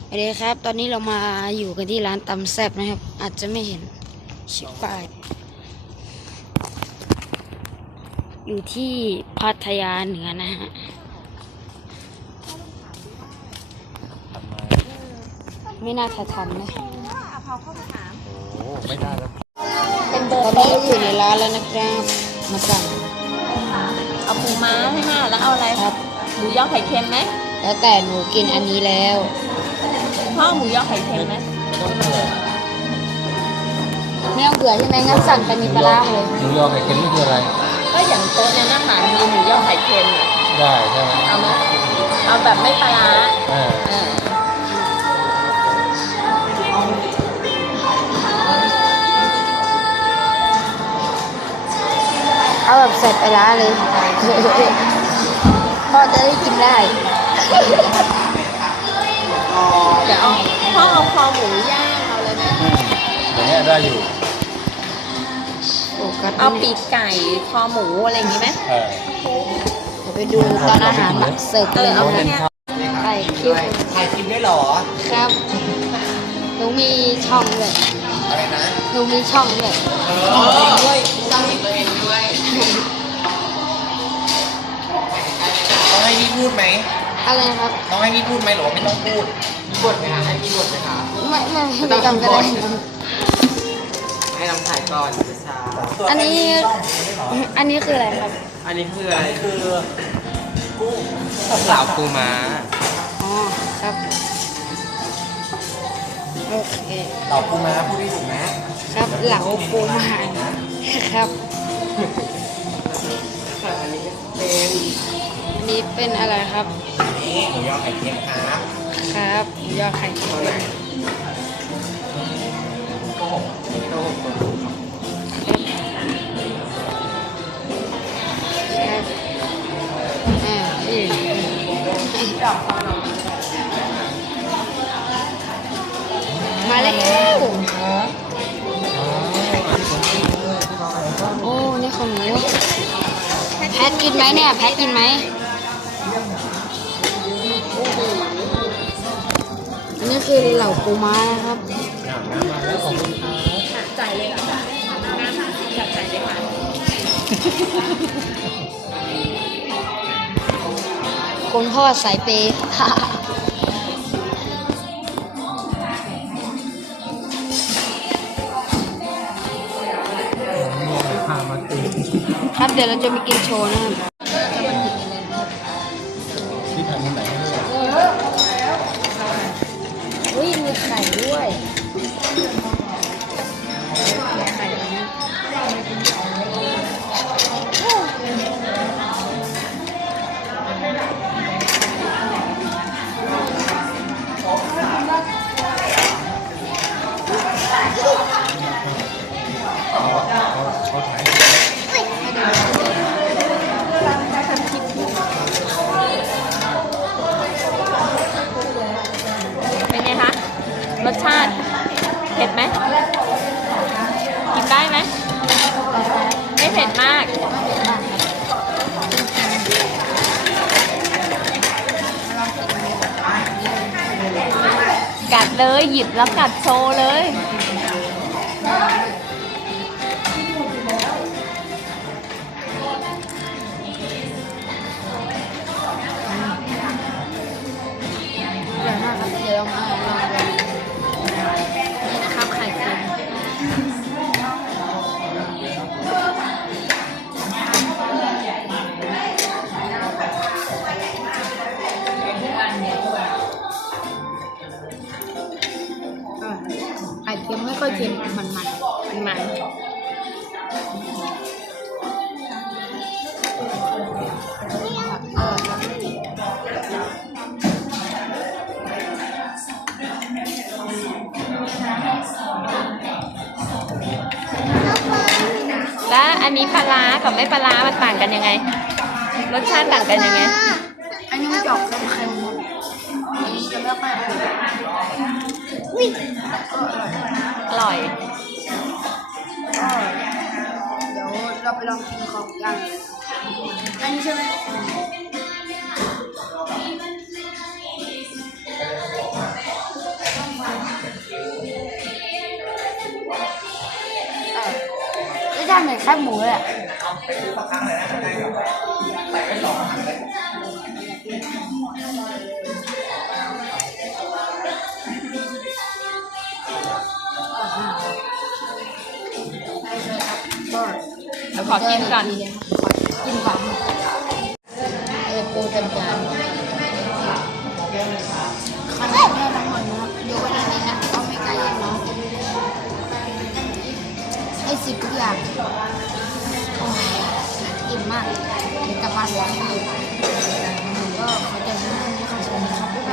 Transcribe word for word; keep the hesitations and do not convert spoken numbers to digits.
สวัสดีครับตอนนี้เรามาอยู่กันที่ร้านตำแซ่บนะครับอาจจะไม่เห็นชิปป้ายอยู่ที่พัทยาเหนือนะฮะไม่น่าจะทันนะโอ้ไม่ได้แล้วเป็นตอนนี้เราอยู่ในร้านแล้วนะครับมาสั่งเอาปูม้าใช่ไหมแล้วเอาอะไรครับหมูยอไข่เค็มไหมแล้วแต่หนูกินอันนี้แล้วพ่อหมูยอไข่เค็มไหมไม่ต้องเบื่อใช่ไหมงั้นสั่งเป็นมีปลาร้าเลยหมูยอไข่เค็มนี่คืออะไรก็อย่างโต๊ะเนี่ยอาหารมีหมูยอไข่เค็มอ่ะได้ใช่ไหมเอาไหมเอาแบบไม่ปลาร้าอ่าเอาแบบใส่ปลาร้าเลยพ่อจะได้กินได้เดี๋ยวเอาพ่อเอาคอหมูย่างเอาเลยไหมอย่างเงี้ยได้อยู่เอาปีกไก่คอหมูอะไรอย่างงี้ไหมเออเดี๋ยวไปดูตอนอาหารมาเสิร์ฟเลยเอาเนี่ยไข่คิวไข่คิมได้หรอครับหนูมีช่องเลยอะไรนะหนูมีช่องเลยเออด้วยสร้างตัวเองด้วยต้องให้พี่พูดไหมอะไรครับต้องให้พี่พูดไหมหรือว่าไม่ต้องพูดมีบทไหมคะให้มีบทไหมคะไม่ไม่ไม่ต้องก็ได้ให้ลองถ่ายก่อนช้าอันนี้อันนี้คืออะไรครับอันนี้คืออะไรคือกุ้งเหลาปูม้าอ๋อครับโอเคเหลาปูม้าพูดได้ถูกไหมครับเหลาปูม้าครับอันนี้เป็นอันนี้เป็นอะไรครับนี่หมูยอไข่เค็มครับครับหมูยอไข่เค็มโกหกโกหกตัวครับอ่าอีกมาแล้วโอ้นี่ของหนูแพทกินไหมเนี่ยแพทกินไหมนี่คือเหล่าปูม้านะครับจ่ายเลยเหรอจ๊ะน้ำจ่ายเลยค่ะคุณพ่อสายเปย์ครับเดี๋ยวเราจะไปกินโชว์นะครับที่ทำที่ไหนอุ้ยมีไข่ด้วยไข่นะเป็นไงคะรสชาติเผ็ดไหมกินได้ไหมไม่เผ็ดมากกัดเลยหยิบแล้วกัดโชว์เลยเดี๋ยวมาลองดูนี่นะครับไข่เค็มไข่เค็มไม่ค่อยเค็มมันมันมันมันแล้วอันนี้ปลาร้ากับไม่ปลาร้ามันต่างกันยังไงรสชาติต่างกันยังไงอันนี้มันจะออกเค็มๆอันนี้จะไม่ค่อยเค็มอร่อยเดี๋ยวเราไปลองกินของกันอันนี้ใช่ไหมอาติเหมือนแคบหมูเลยอะก็เดี๋ยวขอกินก่อนกินก่อนเออปูเต็มจานขนาดแม่ทั้งหมดนะครับยกเว้นอันนี้นะก็ไม่กล้าแย่งน้องให้สิบทุกอย่างโอ้ยอิ่มมากเดี๋ยวกลับบ้านแล้วก็ขอจบที่นี่นะครับสวัสดีครับ